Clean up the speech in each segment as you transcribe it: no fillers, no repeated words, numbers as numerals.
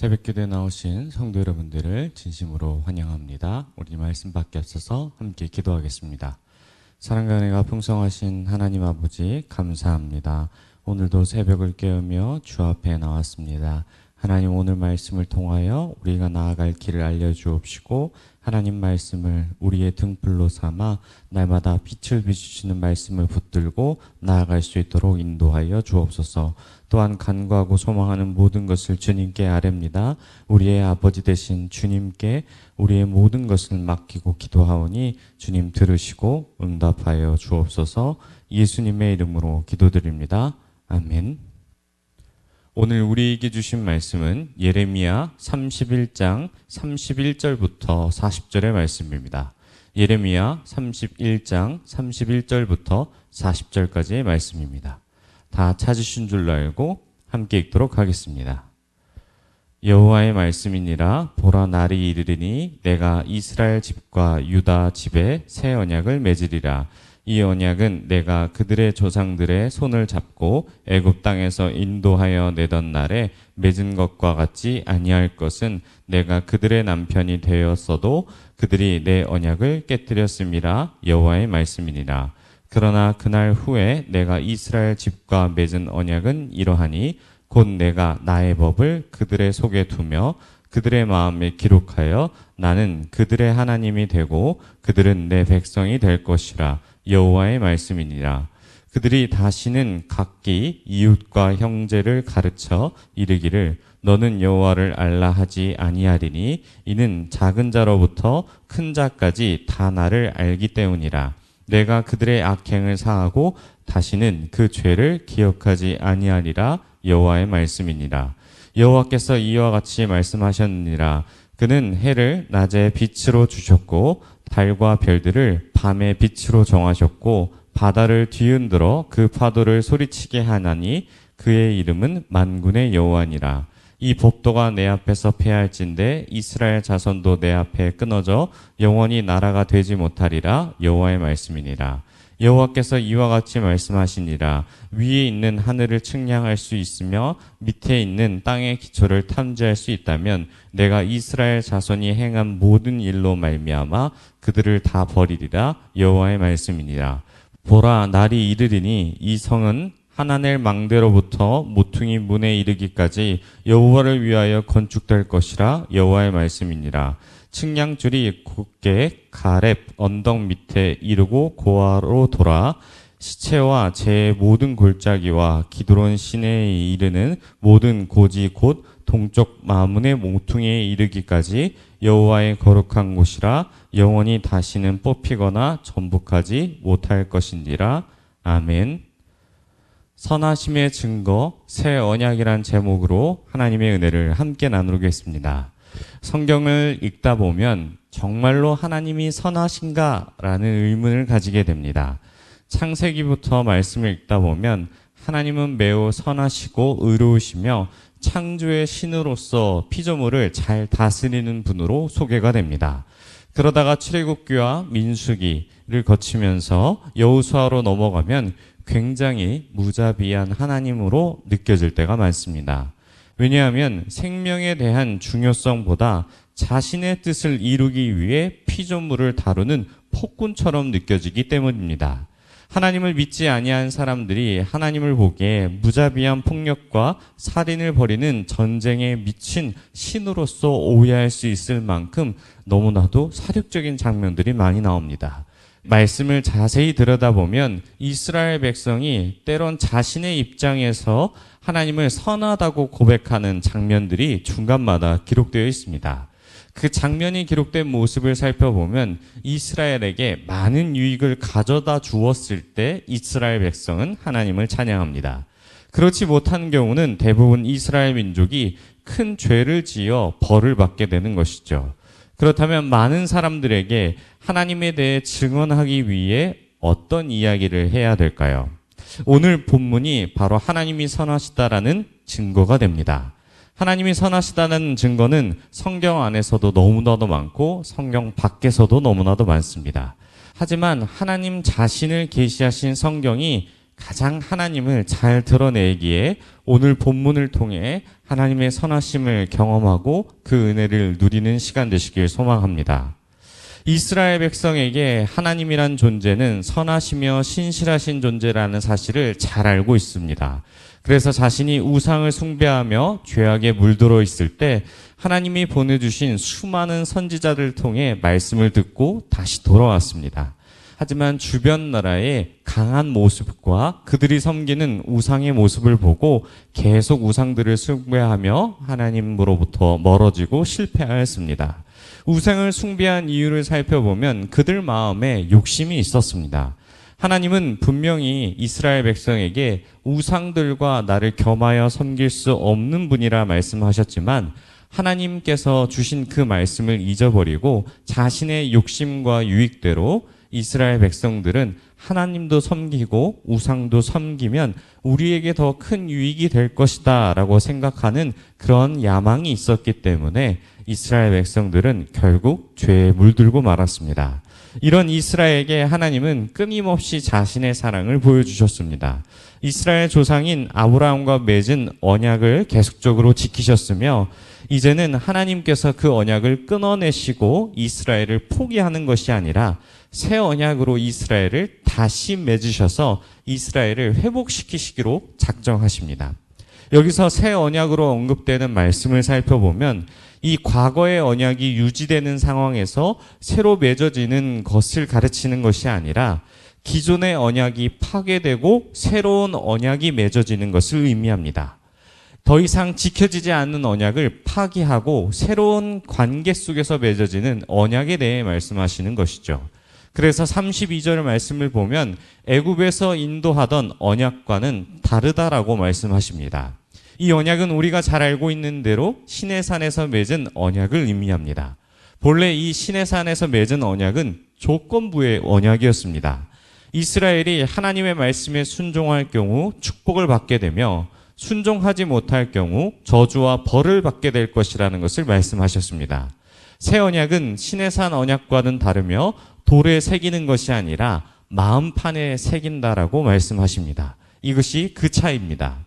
새벽기도에 나오신 성도 여러분들을 진심으로 환영합니다. 우리 말씀 밖에 없어서 함께 기도하겠습니다. 사랑과 은혜가 풍성하신 하나님 아버지 감사합니다. 오늘도 새벽을 깨우며 주 앞에 나왔습니다. 하나님, 오늘 말씀을 통하여 우리가 나아갈 길을 알려주옵시고 하나님 말씀을 우리의 등불로 삼아 날마다 빛을 비추시는 말씀을 붙들고 나아갈 수 있도록 인도하여 주옵소서. 또한 간구하고 소망하는 모든 것을 주님께 아뢰옵니다. 우리의 아버지 되신 주님께 우리의 모든 것을 맡기고 기도하오니 주님 들으시고 응답하여 주옵소서. 예수님의 이름으로 기도드립니다. 아멘. 오늘 우리에게 주신 말씀은 예레미야 31장 31절부터 40절의 말씀입니다. 예레미야 31장 31절부터 40절까지의 말씀입니다. 다 찾으신 줄로 알고 함께 읽도록 하겠습니다. 여호와의 말씀이니라. 보라, 날이 이르리니 내가 이스라엘 집과 유다 집에 새 언약을 맺으리라. 이 언약은 내가 그들의 조상들의 손을 잡고 애굽 땅에서 인도하여 내던 날에 맺은 것과 같지 아니할 것은 내가 그들의 남편이 되었어도 그들이 내 언약을 깨뜨렸음이라. 여호와의 말씀이니라. 그러나 그날 후에 내가 이스라엘 집과 맺은 언약은 이러하니 곧 내가 나의 법을 그들의 속에 두며 그들의 마음에 기록하여 나는 그들의 하나님이 되고 그들은 내 백성이 될 것이라. 여호와의 말씀이니라. 그들이 다시는 각기 이웃과 형제를 가르쳐 이르기를 너는 여호와를 알라 하지 아니하리니 이는 작은 자로부터 큰 자까지 다 나를 알기 때문이라. 내가 그들의 악행을 사하고 다시는 그 죄를 기억하지 아니하리라. 여호와의 말씀이니라. 여호와께서 이와 같이 말씀하셨느니라. 그는 해를 낮에 빛으로 주셨고 달과 별들을 밤의 빛으로 정하셨고 바다를 뒤흔들어 그 파도를 소리치게 하나니 그의 이름은 만군의 여호와니라. 이 법도가 내 앞에서 패할진대 이스라엘 자손도 내 앞에 끊어져 영원히 나라가 되지 못하리라. 여호와의 말씀이니라. 여호와께서 이와 같이 말씀하시니라. 위에 있는 하늘을 측량할 수 있으며 밑에 있는 땅의 기초를 탐지할 수 있다면 내가 이스라엘 자손이 행한 모든 일로 말미암아 그들을 다 버리리라. 여호와의 말씀이니라. 보라, 날이 이르리니 이 성은 하나넬 망대로부터 모퉁이 문에 이르기까지 여호와를 위하여 건축될 것이라. 여호와의 말씀이니라. 측량줄이 곧게 가렙 언덕 밑에 이르고 고아로 돌아 시체와 제 모든 골짜기와 기드론 시내에 이르는 모든 고지 곧 동쪽 마문의 모퉁이에 이르기까지 여호와의 거룩한 곳이라. 영원히 다시는 뽑히거나 전복하지 못할 것인지라. 아멘. 선하심의 증거 새 언약이란 제목으로 하나님의 은혜를 함께 나누겠습니다. 성경을 읽다 보면 정말로 하나님이 선하신가라는 의문을 가지게 됩니다. 창세기부터 말씀을 읽다 보면 하나님은 매우 선하시고 의로우시며 창조의 신으로서 피조물을 잘 다스리는 분으로 소개가 됩니다. 그러다가 출애굽기와 민수기를 거치면서 여호수아로 넘어가면 굉장히 무자비한 하나님으로 느껴질 때가 많습니다. 왜냐하면 생명에 대한 중요성보다 자신의 뜻을 이루기 위해 피조물을 다루는 폭군처럼 느껴지기 때문입니다. 하나님을 믿지 아니한 사람들이 하나님을 보기에 무자비한 폭력과 살인을 벌이는 전쟁에 미친 신으로서 오해할 수 있을 만큼 너무나도 사륙적인 장면들이 많이 나옵니다. 말씀을 자세히 들여다보면 이스라엘 백성이 때론 자신의 입장에서 하나님을 선하다고 고백하는 장면들이 중간마다 기록되어 있습니다. 그 장면이 기록된 모습을 살펴보면 이스라엘에게 많은 유익을 가져다 주었을 때 이스라엘 백성은 하나님을 찬양합니다. 그렇지 못한 경우는 대부분 이스라엘 민족이 큰 죄를 지어 벌을 받게 되는 것이죠. 그렇다면 많은 사람들에게 하나님에 대해 증언하기 위해 어떤 이야기를 해야 될까요? 오늘 본문이 바로 하나님이 선하시다라는 증거가 됩니다. 하나님이 선하시다는 증거는 성경 안에서도 너무나도 많고 성경 밖에서도 너무나도 많습니다. 하지만 하나님 자신을 계시하신 성경이 가장 하나님을 잘 드러내기에 오늘 본문을 통해 하나님의 선하심을 경험하고 그 은혜를 누리는 시간 되시길 소망합니다. 이스라엘 백성에게 하나님이란 존재는 선하시며 신실하신 존재라는 사실을 잘 알고 있습니다. 그래서 자신이 우상을 숭배하며 죄악에 물들어 있을 때 하나님이 보내주신 수많은 선지자들을 통해 말씀을 듣고 다시 돌아왔습니다. 하지만 주변 나라의 강한 모습과 그들이 섬기는 우상의 모습을 보고 계속 우상들을 숭배하며 하나님으로부터 멀어지고 실패하였습니다. 우상을 숭배한 이유를 살펴보면 그들 마음에 욕심이 있었습니다. 하나님은 분명히 이스라엘 백성에게 우상들과 나를 겸하여 섬길 수 없는 분이라 말씀하셨지만 하나님께서 주신 그 말씀을 잊어버리고 자신의 욕심과 유익대로 이스라엘 백성들은 하나님도 섬기고 우상도 섬기면 우리에게 더 큰 유익이 될 것이다 라고 생각하는 그런 야망이 있었기 때문에 이스라엘 백성들은 결국 죄에 물들고 말았습니다. 이런 이스라엘에게 하나님은 끊임없이 자신의 사랑을 보여주셨습니다. 이스라엘 조상인 아브라함과 맺은 언약을 계속적으로 지키셨으며 이제는 하나님께서 그 언약을 끊어내시고 이스라엘을 포기하는 것이 아니라 새 언약으로 이스라엘을 다시 맺으셔서 이스라엘을 회복시키시기로 작정하십니다. 여기서 새 언약으로 언급되는 말씀을 살펴보면 이 과거의 언약이 유지되는 상황에서 새로 맺어지는 것을 가르치는 것이 아니라 기존의 언약이 파괴되고 새로운 언약이 맺어지는 것을 의미합니다. 더 이상 지켜지지 않는 언약을 파기하고 새로운 관계 속에서 맺어지는 언약에 대해 말씀하시는 것이죠. 그래서 32절 말씀을 보면 애굽에서 인도하던 언약과는 다르다라고 말씀하십니다. 이 언약은 우리가 잘 알고 있는 대로 시내산에서 맺은 언약을 의미합니다. 본래 이 시내산에서 맺은 언약은 조건부의 언약이었습니다. 이스라엘이 하나님의 말씀에 순종할 경우 축복을 받게 되며 순종하지 못할 경우 저주와 벌을 받게 될 것이라는 것을 말씀하셨습니다. 새 언약은 시내산 언약과는 다르며 돌에 새기는 것이 아니라 마음판에 새긴다라고 말씀하십니다. 이것이 그 차이입니다.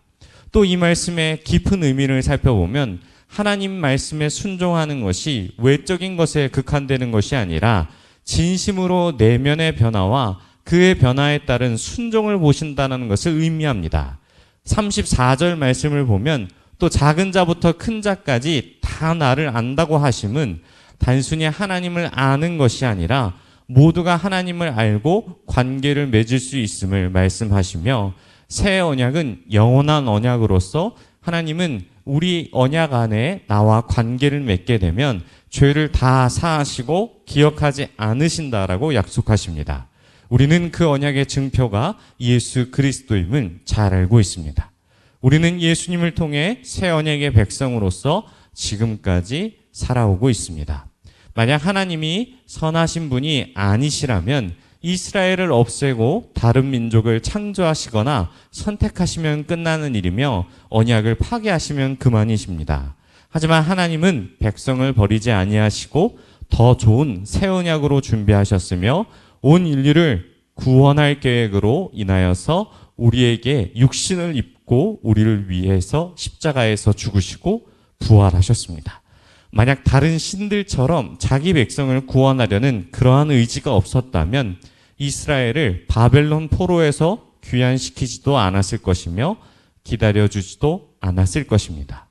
또 이 말씀의 깊은 의미를 살펴보면 하나님 말씀에 순종하는 것이 외적인 것에 국한되는 것이 아니라 진심으로 내면의 변화와 그의 변화에 따른 순종을 보신다는 것을 의미합니다. 34절 말씀을 보면 또 작은 자부터 큰 자까지 다 나를 안다고 하심은 단순히 하나님을 아는 것이 아니라 모두가 하나님을 알고 관계를 맺을 수 있음을 말씀하시며 새 언약은 영원한 언약으로서 하나님은 우리 언약 안에 나와 관계를 맺게 되면 죄를 다 사하시고 기억하지 않으신다라고 약속하십니다. 우리는 그 언약의 증표가 예수 그리스도임을 잘 알고 있습니다. 우리는 예수님을 통해 새 언약의 백성으로서 지금까지 살아오고 있습니다. 만약 하나님이 선하신 분이 아니시라면 이스라엘을 없애고 다른 민족을 창조하시거나 선택하시면 끝나는 일이며 언약을 파괴하시면 그만이십니다. 하지만 하나님은 백성을 버리지 아니하시고 더 좋은 새 언약으로 준비하셨으며 온 인류를 구원할 계획으로 인하여서 우리에게 육신을 입고 우리를 위해서 십자가에서 죽으시고 부활하셨습니다. 만약 다른 신들처럼 자기 백성을 구원하려는 그러한 의지가 없었다면 이스라엘을 바벨론 포로에서 귀환시키지도 않았을 것이며 기다려주지도 않았을 것입니다.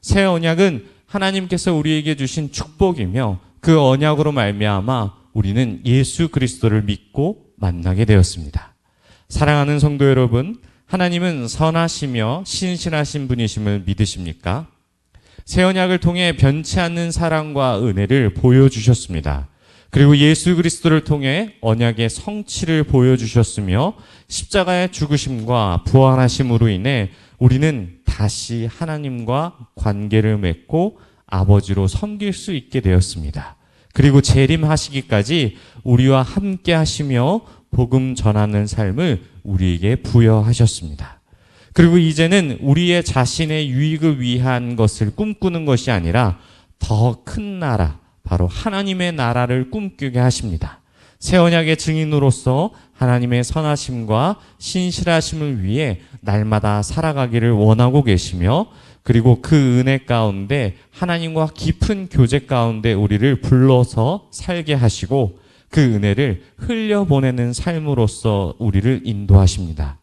새 언약은 하나님께서 우리에게 주신 축복이며 그 언약으로 말미암아 우리는 예수 그리스도를 믿고 만나게 되었습니다. 사랑하는 성도 여러분, 하나님은 선하시며 신실하신 분이심을 믿으십니까? 새 언약을 통해 변치 않는 사랑과 은혜를 보여주셨습니다. 그리고 예수 그리스도를 통해 언약의 성취를 보여주셨으며 십자가의 죽으심과 부활하심으로 인해 우리는 다시 하나님과 관계를 맺고 아버지로 섬길 수 있게 되었습니다. 그리고 재림하시기까지 우리와 함께 하시며 복음 전하는 삶을 우리에게 부여하셨습니다. 그리고 이제는 우리의 자신의 유익을 위한 것을 꿈꾸는 것이 아니라 더 큰 나라, 바로 하나님의 나라를 꿈꾸게 하십니다. 새 언약의 증인으로서 하나님의 선하심과 신실하심을 위해 날마다 살아가기를 원하고 계시며, 그리고 그 은혜 가운데 하나님과 깊은 교제 가운데 우리를 불러서 살게 하시고 그 은혜를 흘려보내는 삶으로서 우리를 인도하십니다.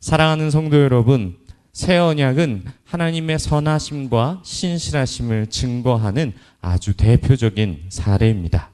사랑하는 성도 여러분, 새 언약은 하나님의 선하심과 신실하심을 증거하는 아주 대표적인 사례입니다.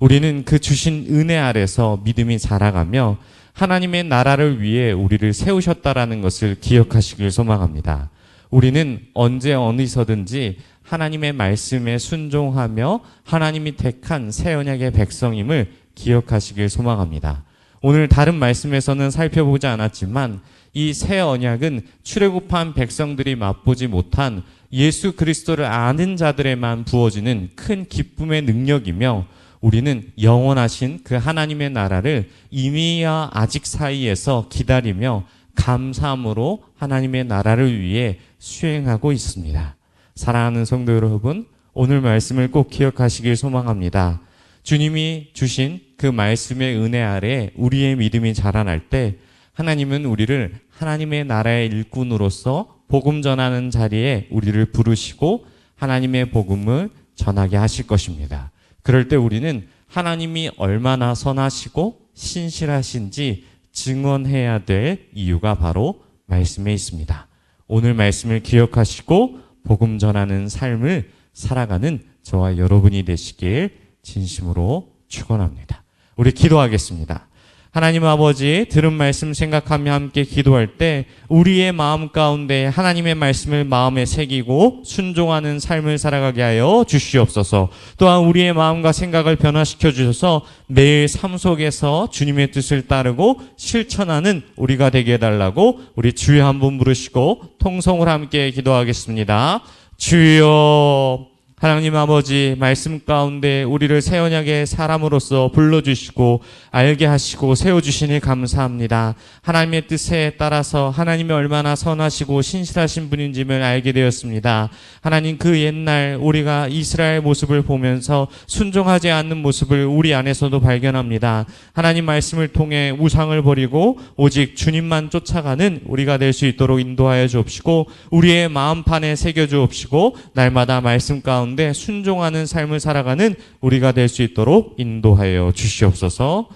우리는 그 주신 은혜 아래서 믿음이 자라가며 하나님의 나라를 위해 우리를 세우셨다라는 것을 기억하시길 소망합니다. 우리는 언제 어디서든지 하나님의 말씀에 순종하며 하나님이 택한 새 언약의 백성임을 기억하시길 소망합니다. 오늘 다른 말씀에서는 살펴보지 않았지만 이 새 언약은 출애굽한 백성들이 맛보지 못한 예수 그리스도를 아는 자들에만 부어지는 큰 기쁨의 능력이며, 우리는 영원하신 그 하나님의 나라를 이미와 아직 사이에서 기다리며 감사함으로 하나님의 나라를 위해 수행하고 있습니다. 사랑하는 성도 여러분, 오늘 말씀을 꼭 기억하시길 소망합니다. 주님이 주신 그 말씀의 은혜 아래 우리의 믿음이 자라날 때 하나님은 우리를 하나님의 나라의 일꾼으로서 복음 전하는 자리에 우리를 부르시고 하나님의 복음을 전하게 하실 것입니다. 그럴 때 우리는 하나님이 얼마나 선하시고 신실하신지 증언해야 될 이유가 바로 말씀에 있습니다. 오늘 말씀을 기억하시고 복음 전하는 삶을 살아가는 저와 여러분이 되시길 진심으로 축원합니다. 우리 기도하겠습니다. 하나님 아버지, 들은 말씀 생각하며 함께 기도할 때 우리의 마음 가운데 하나님의 말씀을 마음에 새기고 순종하는 삶을 살아가게 하여 주시옵소서. 또한 우리의 마음과 생각을 변화시켜 주셔서 매일 삶 속에서 주님의 뜻을 따르고 실천하는 우리가 되게 해달라고 우리 주여 한번 부르시고 통성을 함께 기도하겠습니다. 주여, 하나님 아버지, 말씀 가운데 우리를 새 언약의 사람으로서 불러주시고 알게 하시고 세워주시니 감사합니다. 하나님의 뜻에 따라서 하나님이 얼마나 선하시고 신실하신 분인지를 알게 되었습니다. 하나님, 그 옛날 우리가 이스라엘 모습을 보면서 순종하지 않는 모습을 우리 안에서도 발견합니다. 하나님 말씀을 통해 우상을 버리고 오직 주님만 쫓아가는 우리가 될 수 있도록 인도하여 주옵시고 우리의 마음판에 새겨 주옵시고 날마다 말씀 가운데 순종하는 삶을 살아가는 우리가 될 수 있도록 인도하여 주시옵소서.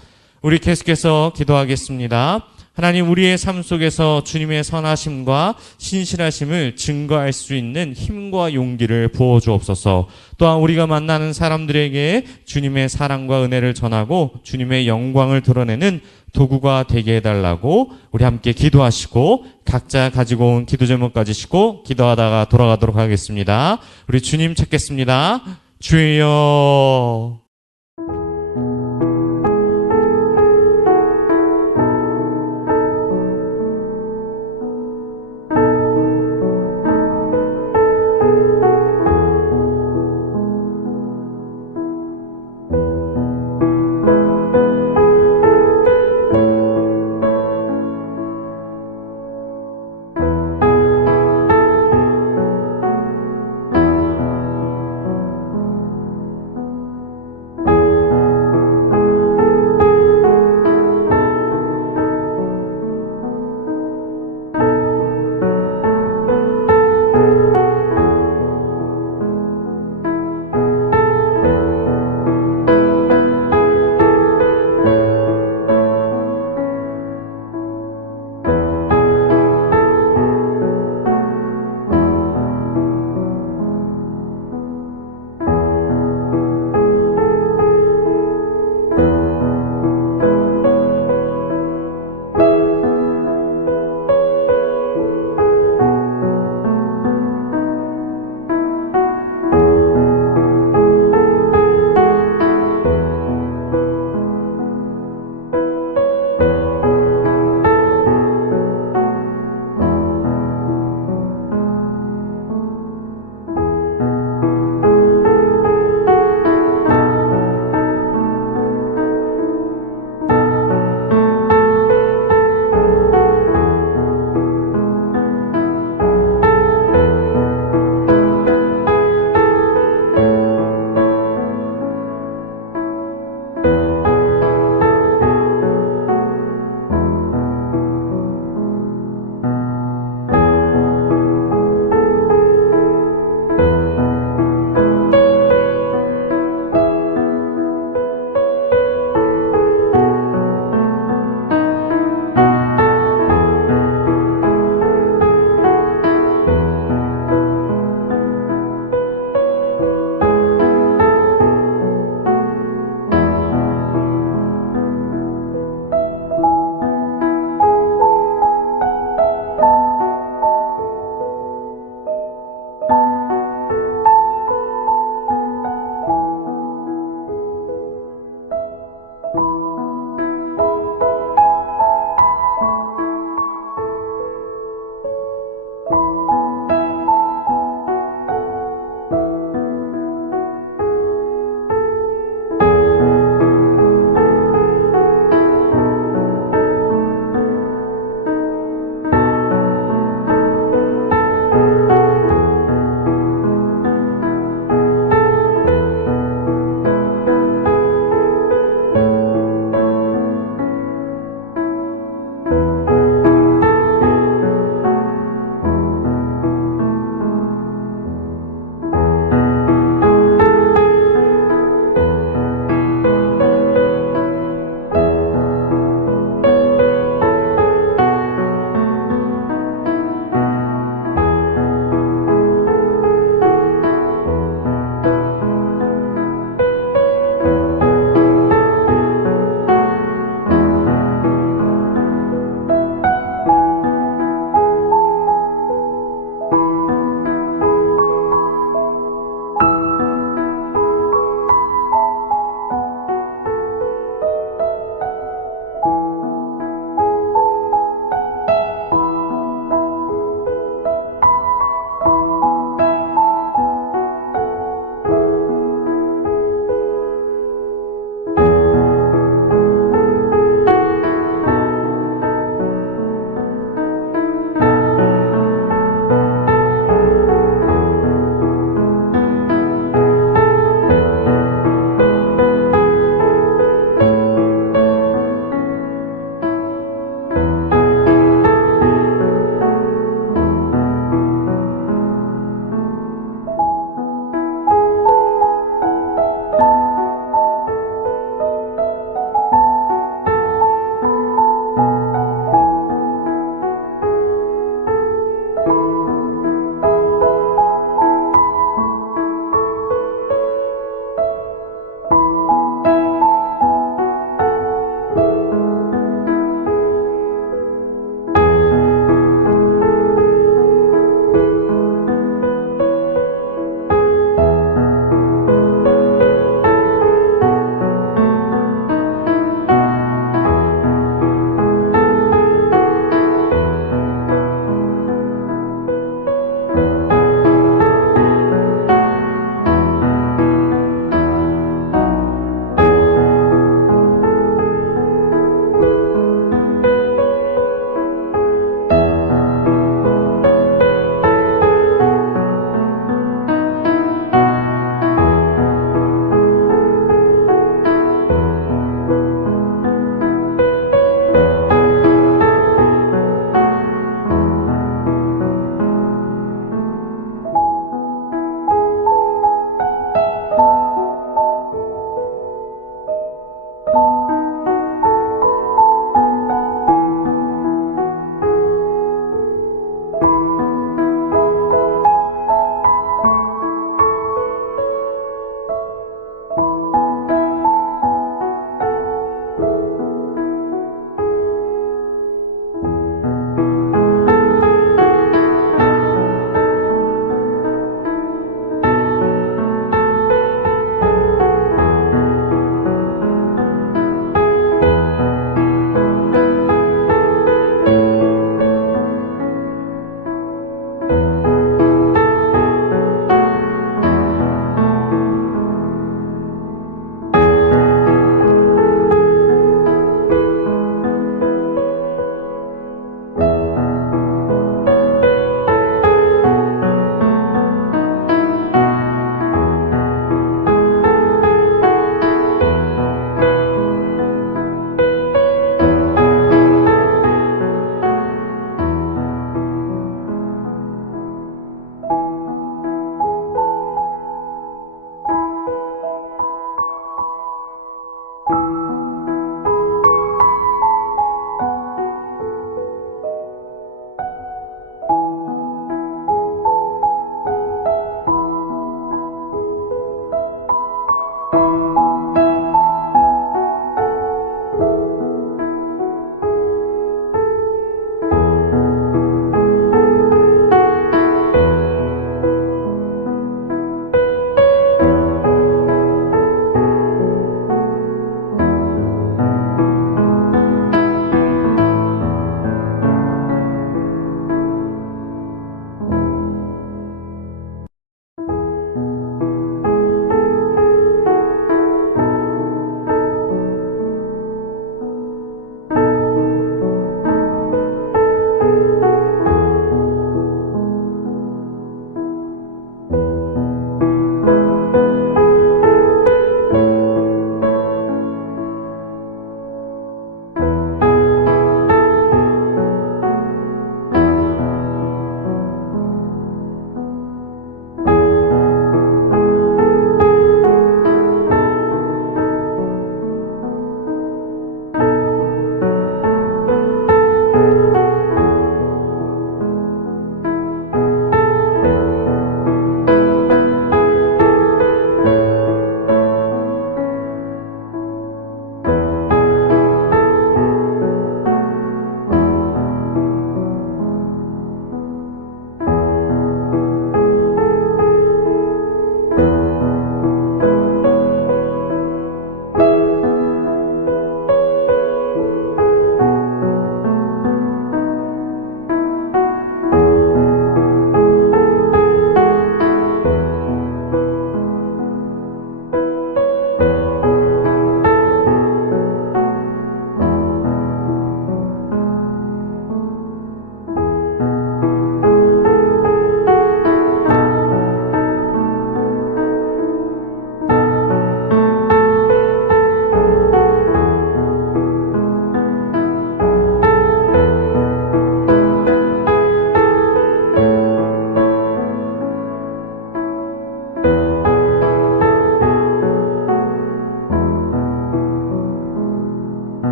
우리 계속해서 기도하겠습니다. 하나님, 우리의 삶 속에서 주님의 선하심과 신실하심을 증거할 수 있는 힘과 용기를 부어 주옵소서. 또한 우리가 만나는 사람들에게 주님의 사랑과 은혜를 전하고 주님의 영광을 드러내는 도구가 되게 해달라고 우리 함께 기도하시고 각자 가지고 온 기도 제목 가지시고 기도하다가 돌아가도록 하겠습니다. 우리 주님 찾겠습니다. 주여.